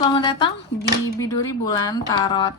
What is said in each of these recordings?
Selamat datang di Biduri Bulan Tarot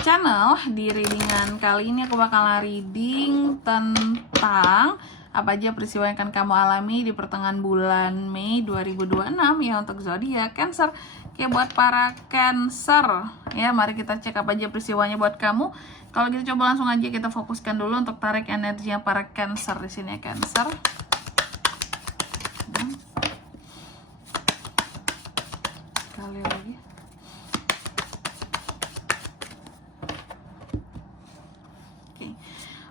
Channel. Di readingan kali ini aku bakalan reading tentang apa aja peristiwa yang akan kamu alami di pertengahan bulan Mei 2026 ya untuk zodiak Cancer. Oke, buat para Cancer ya, mari kita cek apa aja peristiwanya buat kamu. Kalau gitu coba langsung aja kita fokuskan dulu untuk tarik energinya para Cancer di sini ya, Cancer. Sekali lagi. Oke.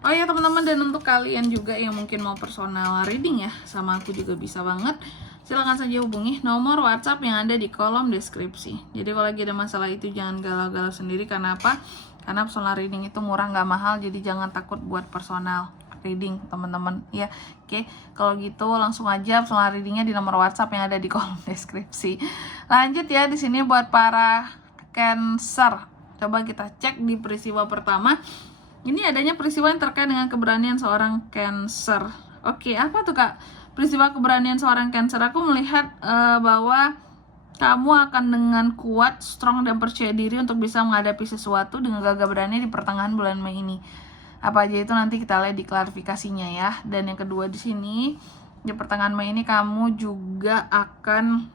Oh ya teman-teman, dan untuk kalian juga yang mungkin mau personal reading ya sama aku juga bisa banget. Silahkan saja hubungi nomor WhatsApp yang ada di kolom deskripsi. Jadi kalau lagi ada masalah itu jangan galau-galau sendiri. Karena apa? Karena personal reading itu murah nggak mahal. Jadi jangan takut buat personal reading teman-teman ya. Oke, kalau gitu langsung aja personal readingnya di nomor WhatsApp yang ada di kolom deskripsi. Lanjut ya, di sini buat para Cancer. Coba kita cek di peristiwa pertama. Ini adanya peristiwa yang terkait dengan keberanian seorang Cancer. Oke, apa tuh Kak? Peristiwa keberanian seorang Cancer. Aku melihat bahwa kamu akan dengan kuat, strong, dan percaya diri untuk bisa menghadapi sesuatu dengan gagah berani di pertengahan bulan Mei ini. Apa aja itu nanti kita lihat di klarifikasinya ya. Dan yang kedua di sini, di pertengahan Mei ini kamu juga akan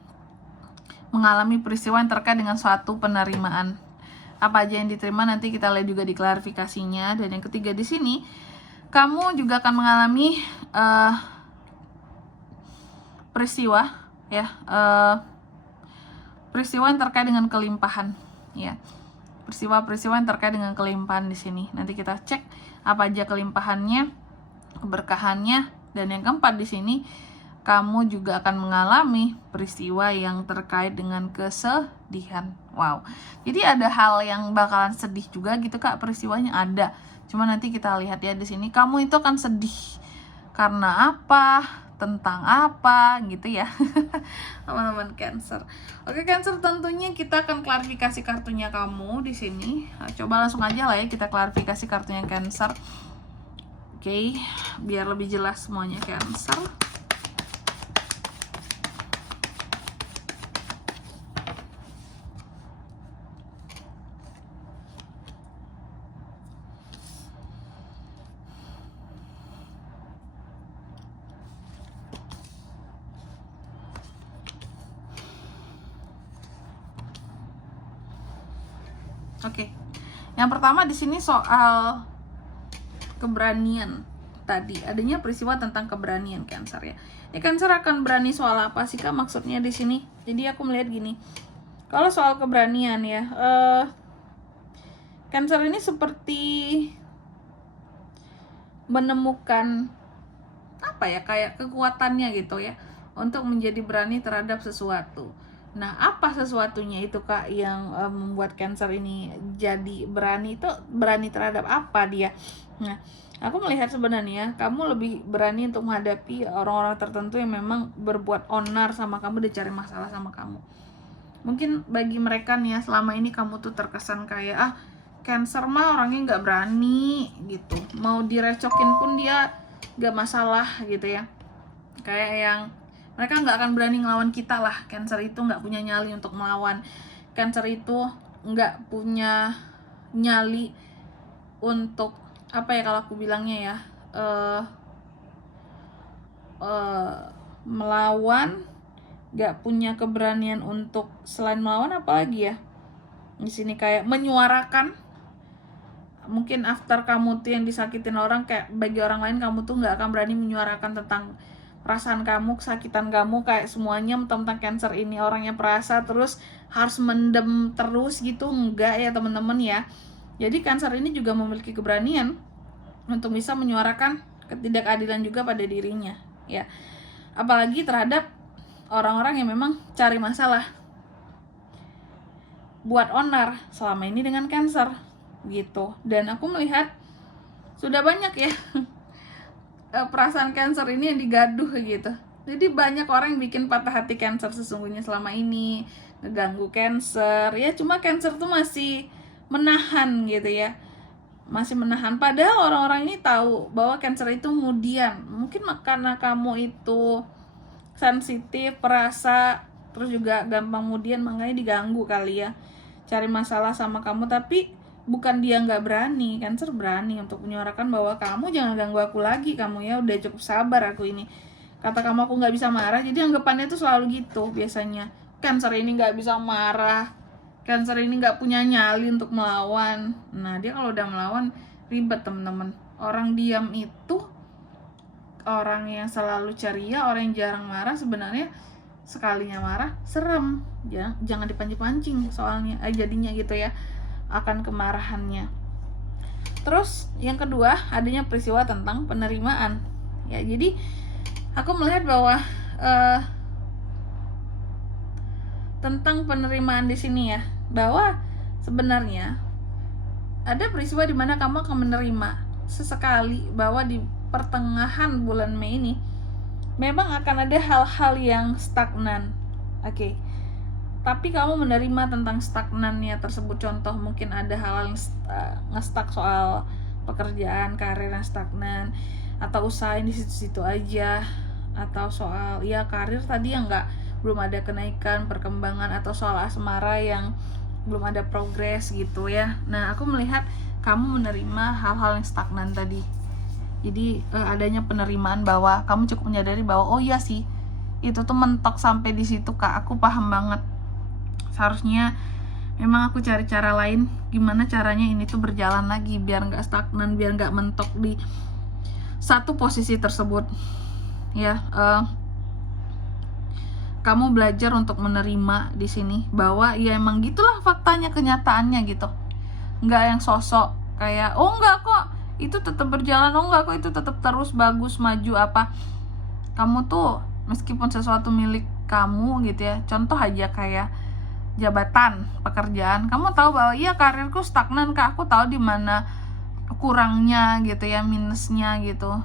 mengalami peristiwa yang terkait dengan suatu penerimaan. Apa aja yang diterima nanti kita lihat juga di klarifikasinya. Dan yang ketiga di sini, kamu juga akan mengalami peristiwa ya, peristiwa yang terkait dengan kelimpahan ya. Peristiwa-peristiwa yang terkait dengan kelimpahan di sini. Nanti kita cek apa aja kelimpahannya, keberkahannya, dan yang keempat di sini kamu juga akan mengalami peristiwa yang terkait dengan kesedihan. Wow. Jadi ada hal yang bakalan sedih juga gitu Kak, peristiwanya ada. Cuma nanti kita lihat ya di sini kamu itu akan sedih karena apa, tentang apa gitu ya. Teman-teman Cancer. Oke Cancer, tentunya kita akan klarifikasi kartunya kamu di sini. Coba langsung aja lah ya kita klarifikasi kartunya Cancer. Oke, biar lebih jelas semuanya Cancer. Oke, yang pertama di sini soal keberanian tadi, adanya peristiwa tentang keberanian Cancer ya. Ya Cancer akan berani soal apa sih Kak maksudnya di sini? Jadi aku melihat gini, kalau soal keberanian ya, Cancer ini seperti menemukan apa ya, kayak kekuatannya gitu ya untuk menjadi berani terhadap sesuatu. Nah, apa sesuatunya itu Kak yang membuat Cancer ini jadi berani? Itu berani terhadap apa dia? Nah, aku melihat sebenarnya kamu lebih berani untuk menghadapi orang-orang tertentu yang memang berbuat onar sama kamu dan cari masalah sama kamu. Mungkin bagi mereka nih ya, selama ini kamu tuh terkesan kayak Cancer mah orangnya nggak berani gitu. Mau direcokin pun dia nggak masalah gitu ya. Kayak yang mereka nggak akan berani ngelawan kita lah. Cancer itu nggak punya nyali untuk melawan. Cancer itu nggak punya nyali untuk apa ya, kalau aku bilangnya ya, melawan. Nggak punya keberanian untuk selain melawan apalagi ya. Di sini kayak menyuarakan. Mungkin after kamu tuh yang disakitin orang, kayak bagi orang lain kamu tuh nggak akan berani menyuarakan tentang perasaan kamu, kesakitan kamu, kayak semuanya tentang Cancer ini orangnya perasa terus harus mendem terus gitu. Enggak ya teman-teman ya. Jadi Cancer ini juga memiliki keberanian untuk bisa menyuarakan ketidakadilan juga pada dirinya ya. Apalagi terhadap orang-orang yang memang cari masalah, buat onar selama ini dengan Cancer gitu. Dan aku melihat sudah banyak ya perasaan Cancer ini yang digaduh gitu. Jadi banyak orang yang bikin patah hati Cancer sesungguhnya selama ini, ngeganggu Cancer ya. Cuma Cancer tuh masih menahan gitu ya, masih menahan. Padahal orang-orang ini tahu bahwa Cancer itu kemudian mungkin karena kamu itu sensitif, perasa, terus juga gampang kemudian makanya diganggu kali ya, cari masalah sama kamu. Tapi bukan dia nggak berani, Cancer berani untuk menyuarakan bahwa kamu jangan ganggu aku lagi, kamu ya udah cukup sabar aku ini. Kata kamu aku nggak bisa marah, jadi anggapannya tuh selalu gitu biasanya. Cancer ini nggak bisa marah, Cancer ini nggak punya nyali untuk melawan. Nah dia kalau udah melawan ribet temen-temen. Orang diam itu orang yang selalu ceria, orang yang jarang marah sebenarnya sekalinya marah serem ya, jangan dipancing-pancing soalnya jadinya gitu ya akan kemarahannya. Terus yang kedua adanya peristiwa tentang penerimaan ya. Jadi aku melihat bahwa tentang penerimaan di sini ya, bahwa sebenarnya ada peristiwa di mana kamu akan menerima sesekali bahwa di pertengahan bulan Mei ini memang akan ada hal-hal yang stagnan. Oke. Tapi kamu menerima tentang stagnannya tersebut. Contoh mungkin ada hal yang nge-stuck soal pekerjaan, karir yang stagnan, atau usaha di situ-situ aja, atau soal ya karir tadi yang belum ada kenaikan, perkembangan, atau soal asmara yang belum ada progres gitu ya. Nah, aku melihat kamu menerima hal-hal yang stagnan tadi. Jadi adanya penerimaan bahwa kamu cukup menyadari bahwa oh iya sih itu tuh mentok sampai di situ Kak, aku paham banget. Seharusnya memang aku cari cara lain, gimana caranya ini tuh berjalan lagi biar nggak stagnan, biar nggak mentok di satu posisi tersebut ya. Kamu belajar untuk menerima di sini bahwa ya emang gitulah faktanya, kenyataannya gitu. Nggak yang sosok kayak oh enggak kok itu tetap berjalan, oh enggak kok itu tetap terus bagus maju apa. Kamu tuh meskipun sesuatu milik kamu gitu ya, contoh aja kayak jabatan, pekerjaan, kamu tahu bahwa iya karirku stagnan Kak, aku tahu di mana kurangnya gitu ya, minusnya gitu.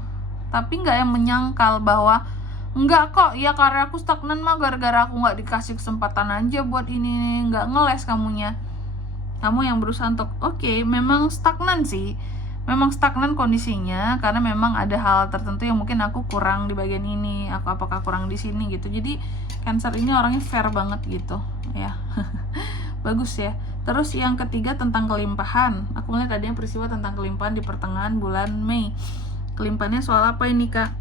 Tapi nggak yang menyangkal bahwa enggak kok, ya karir aku stagnan mah gara-gara aku nggak dikasih kesempatan aja buat ini, nggak ngeles kamunya. Kamu yang berusaha untuk oke, memang stagnan sih, memang stagnan kondisinya karena memang ada hal tertentu yang mungkin aku kurang di bagian ini, aku apakah kurang di sini gitu. Jadi Cancer ini orangnya fair banget gitu ya. Bagus ya. Terus yang ketiga tentang kelimpahan. Aku melihat adanya peristiwa tentang kelimpahan di pertengahan bulan Mei. Kelimpahannya soal apa ini Kak?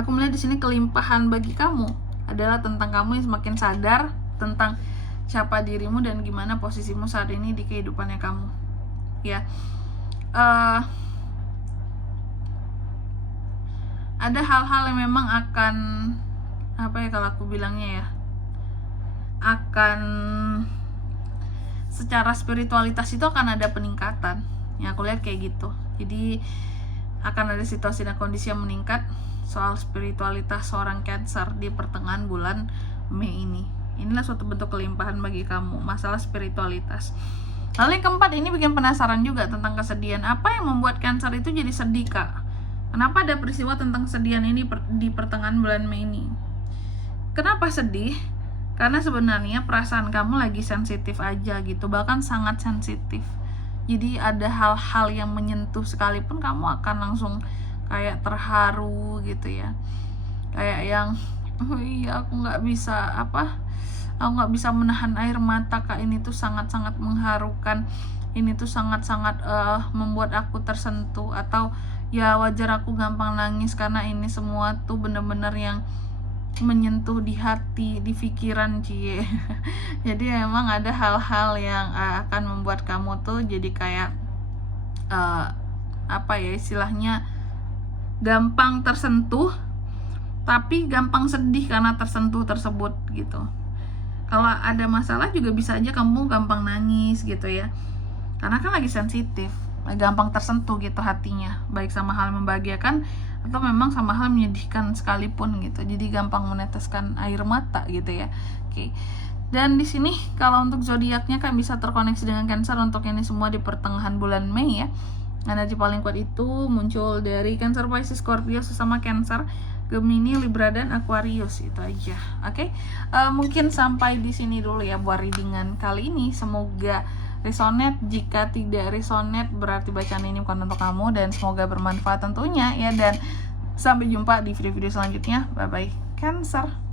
Aku melihat di sini kelimpahan bagi kamu adalah tentang kamu yang semakin sadar tentang siapa dirimu dan gimana posisimu saat ini di kehidupannya kamu ya. Ada hal-hal yang memang akan apa ya kalau aku bilangnya ya, akan secara spiritualitas itu akan ada peningkatan ya, aku lihat kayak gitu. Jadi akan ada situasi dan kondisi yang meningkat soal spiritualitas seorang Cancer di pertengahan bulan Mei ini. Inilah suatu bentuk kelimpahan bagi kamu, masalah spiritualitas. Lalu yang keempat ini bikin penasaran juga tentang kesedihan. Apa yang membuat Cancer itu jadi sedih Kak? Kenapa ada peristiwa tentang kesedihan ini di pertengahan bulan Mei ini? Kenapa sedih? Karena sebenarnya perasaan kamu lagi sensitif aja gitu, bahkan sangat sensitif. Jadi ada hal-hal yang menyentuh sekalipun kamu akan langsung kayak terharu gitu ya. Kayak yang oh iya aku nggak bisa aku nggak bisa menahan air mata Kak, ini tuh sangat-sangat mengharukan, ini tuh sangat-sangat membuat aku tersentuh. Atau ya wajar aku gampang nangis karena ini semua tuh bener-bener yang menyentuh di hati, di pikiran cie. Jadi memang ada hal-hal yang akan membuat kamu tuh jadi kayak apa ya istilahnya, gampang tersentuh tapi gampang sedih karena tersentuh tersebut gitu. Kalau ada masalah juga bisa aja kamu gampang nangis gitu ya, karena kan lagi sensitif, gampang tersentuh gitu hatinya, baik sama hal membahagiakan atau memang sama hal menyedihkan sekalipun gitu. Jadi gampang meneteskan air mata gitu ya. Oke. Dan di sini kalau untuk zodiaknya kan bisa terkoneksi dengan Cancer untuk ini semua di pertengahan bulan Mei ya. Energi paling kuat itu muncul dari Cancer, Pisces, Scorpio sesama Cancer, Gemini, Libra, dan Aquarius. Itu aja. Oke. Mungkin sampai di sini dulu ya buat readingan kali ini. Semoga resonate. Jika tidak resonate berarti bacaan ini bukan untuk kamu, dan semoga bermanfaat tentunya ya. Dan sampai jumpa di video-video selanjutnya. Bye bye Cancer.